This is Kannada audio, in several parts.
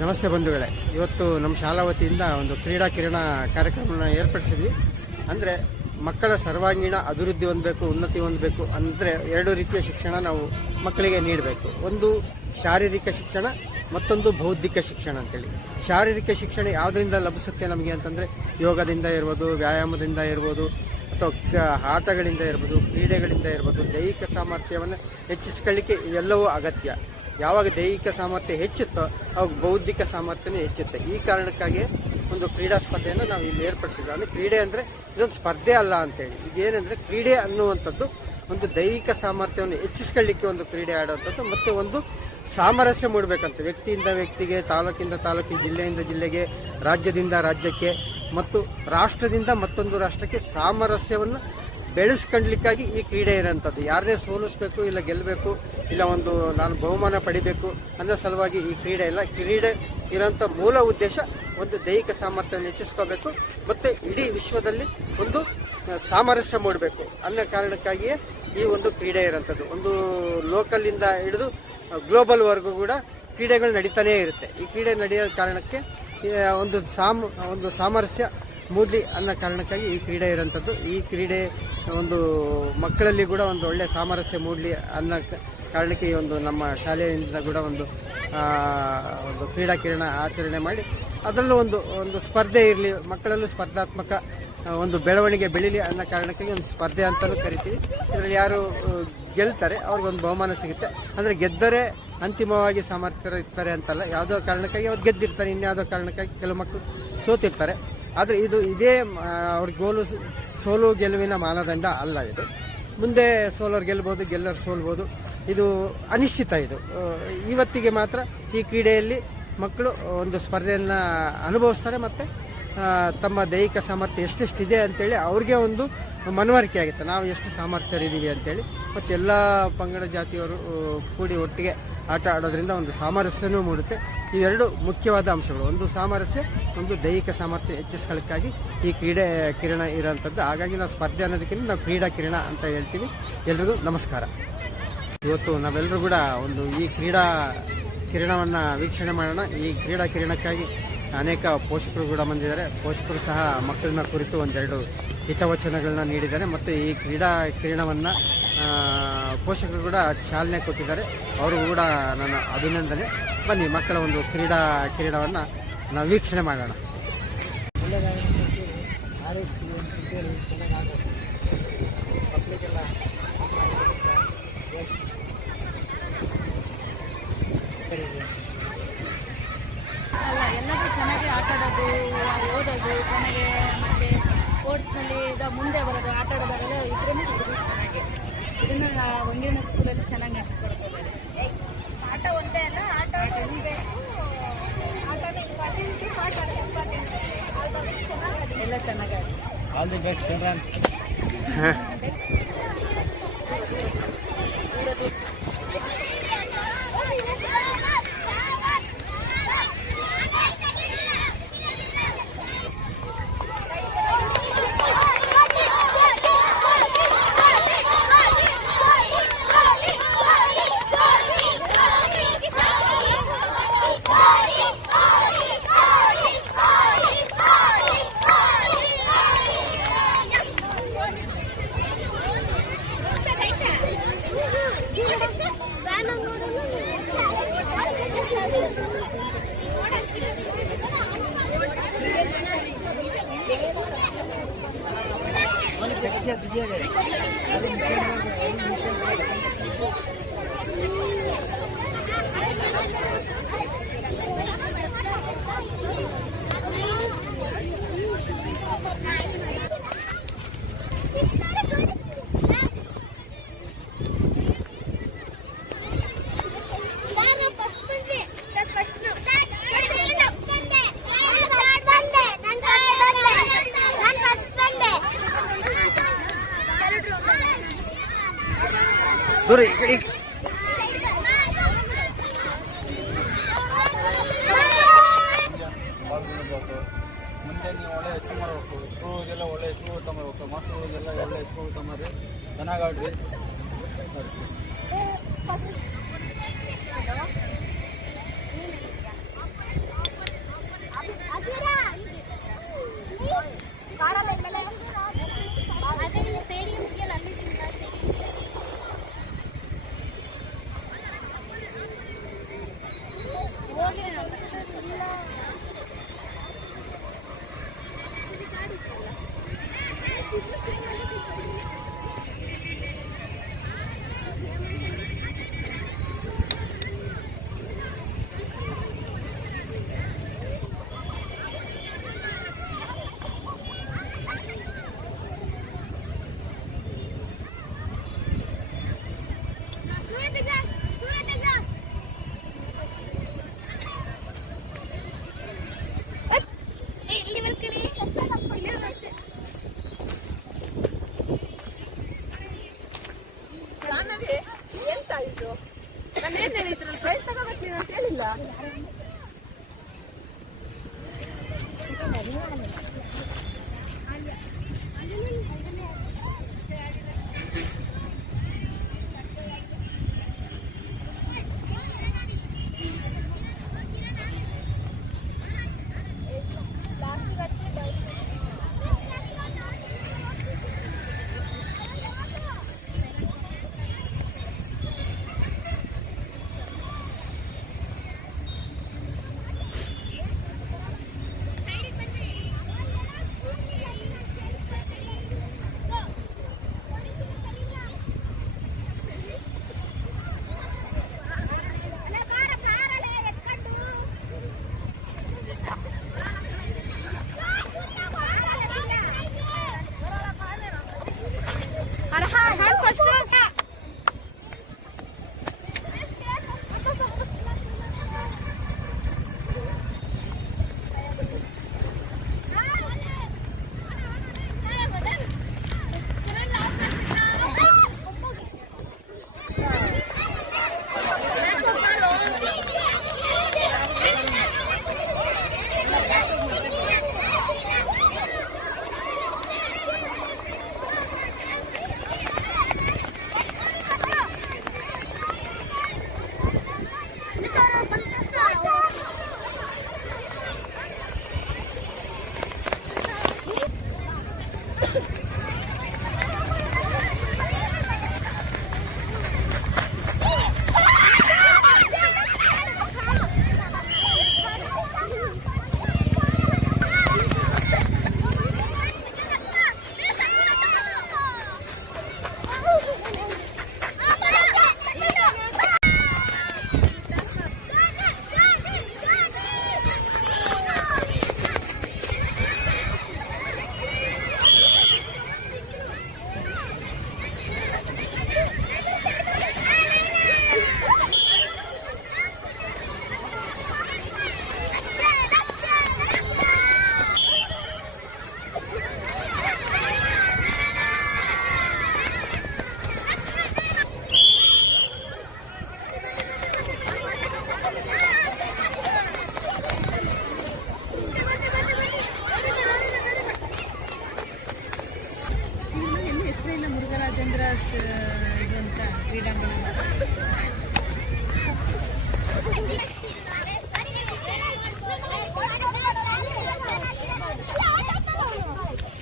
ನಮಸ್ತೆ ಬಂಧುಗಳೇ, ಇವತ್ತು ನಮ್ಮ ಶಾಲಾ ವತಿಯಿಂದ ಒಂದು ಕ್ರೀಡಾ ಕಿರಣ ಕಾರ್ಯಕ್ರಮವನ್ನು ಏರ್ಪಡಿಸಿದ್ವಿ. ಅಂದರೆ ಮಕ್ಕಳ ಸರ್ವಾಂಗೀಣ ಅಭಿವೃದ್ಧಿ ಹೊಂದಬೇಕು, ಉನ್ನತಿ ಹೊಂದಬೇಕು ಅಂದರೆ ಎರಡು ರೀತಿಯ ಶಿಕ್ಷಣ ನಾವು ಮಕ್ಕಳಿಗೆ ನೀಡಬೇಕು. ಒಂದು ಶಾರೀರಿಕ ಶಿಕ್ಷಣ, ಮತ್ತೊಂದು ಬೌದ್ಧಿಕ ಶಿಕ್ಷಣ ಅಂತೇಳಿ. ಶಾರೀರಿಕ ಶಿಕ್ಷಣ ಯಾವುದರಿಂದ ಲಭಿಸುತ್ತೆ ನಮಗೆ ಅಂತಂದರೆ ಯೋಗದಿಂದ ಇರ್ಬೋದು, ವ್ಯಾಯಾಮದಿಂದ ಇರ್ಬೋದು, ಅಥವಾ ಆಟಗಳಿಂದ ಇರ್ಬೋದು, ಕ್ರೀಡೆಗಳಿಂದ ಇರ್ಬೋದು. ದೈಹಿಕ ಸಾಮರ್ಥ್ಯವನ್ನು ಹೆಚ್ಚಿಸ್ಕೊಳ್ಳಿಕ್ಕೆ ಇವೆಲ್ಲವೂ ಅಗತ್ಯ. ಯಾವಾಗ ದೈಹಿಕ ಸಾಮರ್ಥ್ಯ ಹೆಚ್ಚುತ್ತೋ ಅವಾಗ ಬೌದ್ಧಿಕ ಸಾಮರ್ಥ್ಯನೇ ಹೆಚ್ಚುತ್ತೆ. ಈ ಕಾರಣಕ್ಕಾಗಿ ಒಂದು ಕ್ರೀಡಾ ಸ್ಪರ್ಧೆಯನ್ನು ನಾವು ಇಲ್ಲಿ ಏರ್ಪಡಿಸಿದ್ವಿ. ಅಂದರೆ ಕ್ರೀಡೆ ಅಂದರೆ ಇದೊಂದು ಸ್ಪರ್ಧೆ ಅಲ್ಲ ಅಂತೇಳಿ. ಇದೇನೆಂದರೆ ಕ್ರೀಡೆ ಅನ್ನುವಂಥದ್ದು ಒಂದು ದೈಹಿಕ ಸಾಮರ್ಥ್ಯವನ್ನು ಹೆಚ್ಚಿಸ್ಕೊಳ್ಳಿಕ್ಕೆ ಒಂದು ಕ್ರೀಡೆ ಆಡುವಂಥದ್ದು, ಮತ್ತು ಒಂದು ಸಾಮರಸ್ಯ ಮೂಡಬೇಕಂತ ವ್ಯಕ್ತಿಯಿಂದ ವ್ಯಕ್ತಿಗೆ, ತಾಲೂಕಿಂದ ತಾಲೂಕಿಗೆ, ಜಿಲ್ಲೆಯಿಂದ ಜಿಲ್ಲೆಗೆ, ರಾಜ್ಯದಿಂದ ರಾಜ್ಯಕ್ಕೆ ಮತ್ತು ರಾಷ್ಟ್ರದಿಂದ ಮತ್ತೊಂದು ರಾಷ್ಟ್ರಕ್ಕೆ ಸಾಮರಸ್ಯವನ್ನು ಬೆಳೆಸ್ಕೊಳ್ಳಲಿಕ್ಕಾಗಿ ಈ ಕ್ರೀಡೆ ಇರೋಂಥದ್ದು. ಯಾರನ್ನೇ ಸೋಲಿಸಬೇಕು, ಇಲ್ಲ ಗೆಲ್ಲಬೇಕು, ಇಲ್ಲ ಒಂದು ನಾನು ಬಹುಮಾನ ಪಡಿಬೇಕು ಅನ್ನೋ ಸಲುವಾಗಿ ಈ ಕ್ರೀಡೆ ಇಲ್ಲ. ಕ್ರೀಡೆ ಇರೋಂಥ ಮೂಲ ಉದ್ದೇಶ ಒಂದು ದೈಹಿಕ ಸಾಮರ್ಥ್ಯವನ್ನು ಹೆಚ್ಚಿಸ್ಕೋಬೇಕು ಮತ್ತು ಇಡೀ ವಿಶ್ವದಲ್ಲಿ ಒಂದು ಸಾಮರಸ್ಯ ಮೂಡಬೇಕು ಅನ್ನೋ ಕಾರಣಕ್ಕಾಗಿಯೇ ಈ ಒಂದು ಕ್ರೀಡೆ ಇರೋಂಥದ್ದು. ಒಂದು ಲೋಕಲಿಂದ ಹಿಡಿದು ಗ್ಲೋಬಲ್ವರೆಗೂ ಕೂಡ ಕ್ರೀಡೆಗಳು ನಡೀತಾನೇ ಇರುತ್ತೆ. ಈ ಕ್ರೀಡೆ ನಡೆಯೋ ಕಾರಣಕ್ಕೆ ಒಂದು ಸಾಮರಸ್ಯ ಮೂಡಲಿ ಅನ್ನೋ ಕಾರಣಕ್ಕಾಗಿ ಈ ಕ್ರೀಡೆ ಇರೋಂಥದ್ದು. ಈ ಕ್ರೀಡೆ ಒಂದು ಮಕ್ಕಳಲ್ಲಿ ಕೂಡ ಒಂದು ಒಳ್ಳೆಯ ಸಾಮರಸ್ಯ ಮೂಡಲಿ ಅನ್ನೋ ಕಾರಣಕ್ಕೆ ಈ ಒಂದು ನಮ್ಮ ಶಾಲೆಯಿಂದ ಕೂಡ ಒಂದು ಕ್ರೀಡಾ ಕಿರಣ ಆಚರಣೆ ಮಾಡಿ ಅದರಲ್ಲೂ ಒಂದು ಸ್ಪರ್ಧೆ ಇರಲಿ, ಮಕ್ಕಳಲ್ಲೂ ಸ್ಪರ್ಧಾತ್ಮಕ ಒಂದು ಬೆಳವಣಿಗೆ ಬೆಳೀಲಿ ಅನ್ನೋ ಕಾರಣಕ್ಕಾಗಿ ಒಂದು ಸ್ಪರ್ಧೆ ಅಂತಲೂ ಕರಿತೀವಿ. ಇದರಲ್ಲಿ ಯಾರು ಗೆಲ್ತಾರೆ ಅವ್ರಿಗೊಂದು ಬಹುಮಾನ ಸಿಗುತ್ತೆ. ಅಂದರೆ ಗೆದ್ದರೆ ಅಂತಿಮವಾಗಿ ಸಾಮರ್ಥ್ಯರು ಇರ್ತಾರೆ ಅಂತಲ್ಲ, ಯಾವುದೋ ಕಾರಣಕ್ಕಾಗಿ ಅವ್ರು ಗೆದ್ದಿರ್ತಾರೆ, ಇನ್ಯಾವುದೋ ಕಾರಣಕ್ಕಾಗಿ ಕೆಲವು ಮಕ್ಕಳು ಸೋತಿರ್ತಾರೆ. ಆದರೆ ಇದೇ ಅವ್ರ ಸೋಲು ಗೆಲುವಿನ ಮಾನದಂಡ ಅಲ್ಲ. ಇದು ಮುಂದೆ ಸೋಲೋರು ಗೆಲ್ಬೋದು, ಗೆಲ್ಲೋರು ಸೋಲ್ಬೋದು. ಇದು ಅನಿಶ್ಚಿತ. ಇದು ಇವತ್ತಿಗೆ ಮಾತ್ರ ಈ ಕ್ರೀಡೆಯಲ್ಲಿ ಮಕ್ಕಳು ಒಂದು ಸ್ಪರ್ಧೆಯನ್ನು ಅನುಭವಿಸ್ತಾರೆ ಮತ್ತು ತಮ್ಮ ದೈಹಿಕ ಸಾಮರ್ಥ್ಯ ಎಷ್ಟೆಷ್ಟಿದೆ ಅಂತೇಳಿ ಅವ್ರಿಗೆ ಒಂದು ಮನವರಿಕೆ ಆಗುತ್ತೆ, ನಾವು ಎಷ್ಟು ಸಾಮರ್ಥ್ಯರಿದ್ದೀವಿ ಅಂತೇಳಿ. ಮತ್ತು ಎಲ್ಲ ಪಂಗಡ ಜಾತಿಯವರು ಕೂಡಿ ಒಟ್ಟಿಗೆ ಆಟ ಆಡೋದ್ರಿಂದ ಒಂದು ಸಾಮರಸ್ಯನೂ ಮೂಡುತ್ತೆ. ಇವೆರಡು ಮುಖ್ಯವಾದ ಅಂಶಗಳು, ಒಂದು ಸಾಮರಸ್ಯ, ಒಂದು ದೈಹಿಕ ಸಾಮರ್ಥ್ಯ ಹೆಚ್ಚಿಸ್ಕೊಳ್ಳೋಕ್ಕಾಗಿ ಈ ಕ್ರೀಡೆ ಕಿರಣ ಇರೋಂಥದ್ದು. ಹಾಗಾಗಿ ನಾವು ಸ್ಪರ್ಧೆ ಅನ್ನೋದಕ್ಕಿಂತ ನಾವು ಕ್ರೀಡಾ ಕಿರಣ ಅಂತ ಹೇಳ್ತೀವಿ. ಎಲ್ರಿಗೂ ನಮಸ್ಕಾರ. ಇವತ್ತು ನಾವೆಲ್ಲರೂ ಕೂಡ ಈ ಕ್ರೀಡಾ ಕಿರಣವನ್ನು ವೀಕ್ಷಣೆ ಮಾಡೋಣ. ಈ ಕ್ರೀಡಾ ಕಿರಣಕ್ಕಾಗಿ ಅನೇಕ ಪೋಷಕರು ಕೂಡ ಬಂದಿದ್ದಾರೆ. ಪೋಷಕರು ಸಹ ಮಕ್ಕಳನ್ನ ಕುರಿತು ಒಂದೆರಡು ಹಿತವಚನಗಳನ್ನ ನೀಡಿದ್ದಾರೆ ಮತ್ತು ಈ ಕ್ರೀಡಾ ಕಿರಣವನ್ನು ಪೋಷಕರು ಕೂಡ ಚಾಲನೆ ಕೊಟ್ಟಿದ್ದಾರೆ. ಅವರು ಕೂಡ ನನ್ನ ಅಭಿನಂದನೆ. ಬನ್ನಿ ಮಕ್ಕಳ ಒಂದು ಕ್ರೀಡಾ ಕಿರಣವನ್ನು ನಾವು ವೀಕ್ಷಣೆ ಮಾಡೋಣ. ಎಲ್ಲರೂ ಚೆನ್ನಾಗಿ ಆಟ ಆಡೋದು, ಓದೋದು ಚೆನ್ನಾಗಿ, ಮತ್ತು ಸ್ಪೋರ್ಟ್ಸ್ನಲ್ಲಿ ಮುಂದೆ ಬರೋದು, ಆಟ ಆಡೋದಾಗೆಲ್ಲ ಇದ್ರೇ ಚೆನ್ನಾಗಿ. ಇದನ್ನು ಒಂದಿನ ಸ್ಕೂಲಲ್ಲಿ ಚೆನ್ನಾಗಿ ನಡೆಸ್ಕೊಡ್ತಿದ್ದಾರೆ. ಆಟ ಒಂದೇ ಅಲ್ಲ, ಆಟ ಎಲ್ಲ ಚೆನ್ನಾಗಿ. All the best children. ದೂರ ಮುಂದೆ ನೀವು ಒಳ್ಳೆ ಹೆಸರು ಮಾಡಬೇಕು. ಸ್ಕೂಲ್ಗೆಲ್ಲ ಒಳ್ಳೆ ಹೆಸರು ಊಟ ಮಾಡಬೇಕು. ಮಕ್ಕಳಿಗೆಲ್ಲ ಒಳ್ಳೆ ಹೆಸರು ಊಟ ಮಾಡಿ ಚೆನ್ನಾಗಿ ಆಡ್ರಿ. ಸರಿ.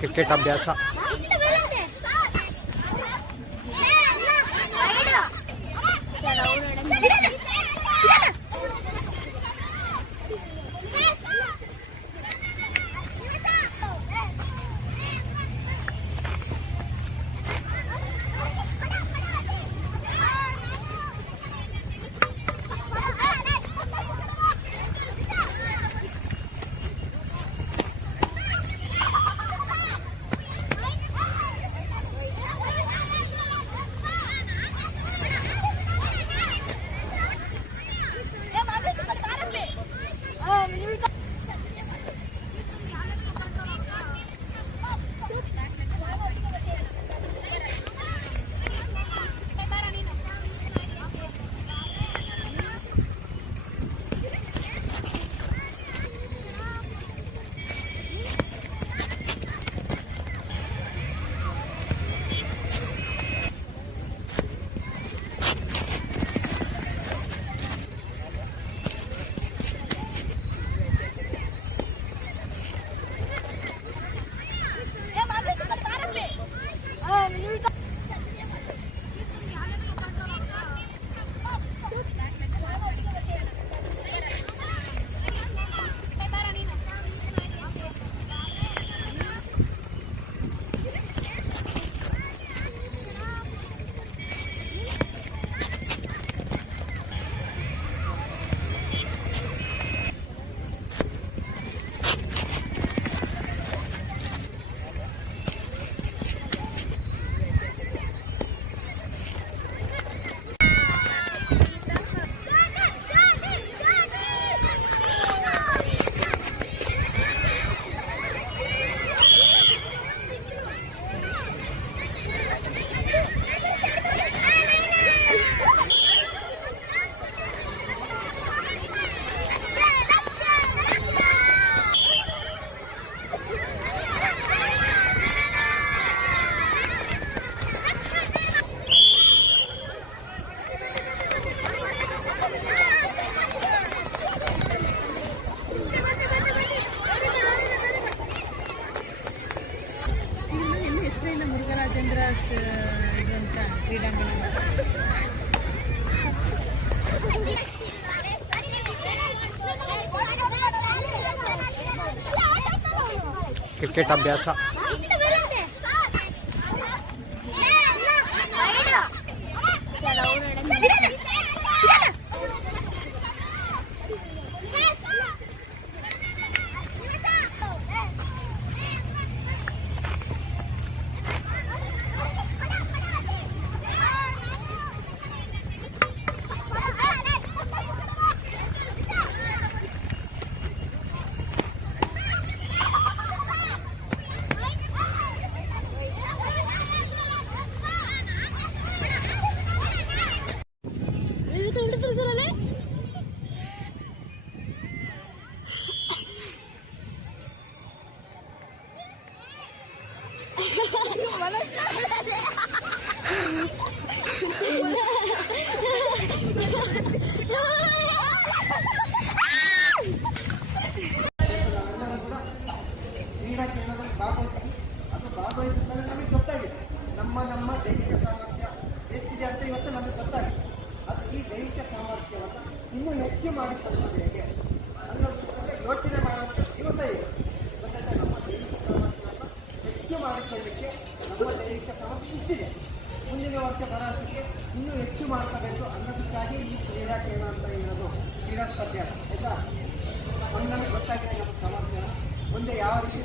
ಕ್ರಿಕೆಟ್ ಅಭ್ಯಾಸ. ಮುರುಘರಾಜೇಂದ್ರ ಇದಂತ ಕ್ರೀಡಾಂಗಣ. ಕ್ರಿಕೆಟ್ ಅಭ್ಯಾಸ. ಕ್ರೀಡಾ ಕೇಂದ್ರದಲ್ಲಿ ಭಾಗವಹಿಸಿ ಅದು ಭಾಗವಹಿಸಿದಾಗ ನಮಗೆ ಗೊತ್ತಾಗಿದೆ ನಮ್ಮ ದೈಹಿಕ ಸಾಮರ್ಥ್ಯ ಎಷ್ಟಿದೆ ಅಂತ ಇವತ್ತು ನಮಗೆ ಗೊತ್ತಾಗಿದೆ. ಅದು ಈ ದೈಹಿಕ ಸಾಮರ್ಥ್ಯವನ್ನು ಇನ್ನೂ ಹೆಚ್ಚು ಮಾಡಿಕೊಳ್ಳೋದು ಹೇಗೆ ಅನ್ನೋದ್ರ ಬಗ್ಗೆ ಯೋಚನೆ ಮಾಡುವಂಥ ದಿವಸ ಇದೆ. ಗೊತ್ತಾಯ್ತಾ? ನಮ್ಮ ದೈಹಿಕ ಸಾಮರ್ಥ್ಯವನ್ನು ಹೆಚ್ಚು ಮಾಡಿಕೊಳ್ಳಲಿಕ್ಕೆ ನಮ್ಮ ದೈಹಿಕ ಸಾಮರ್ಥ್ಯ ಇಷ್ಟಿದೆ, ಮುಂದಿನ ವರ್ಷ ಬರೋದಕ್ಕೆ ಇನ್ನೂ ಹೆಚ್ಚು ಮಾಡ್ಕೋಬೇಕು ಅನ್ನೋದಕ್ಕಾಗಿ ಈ ಕ್ರೀಡಾ ಕೇಂದ್ರ ಅಂತ ಹೇಳೋದು ಕ್ರೀಡಾ ಸ್ಪರ್ಧೆ. ಆಯಿತಾ? ನಮಗೆ ಗೊತ್ತಾಗಿದೆ ನಮ್ಮ ಸಾಮರ್ಥ್ಯ ಮುಂದೆ ಯಾವ ರೀತಿ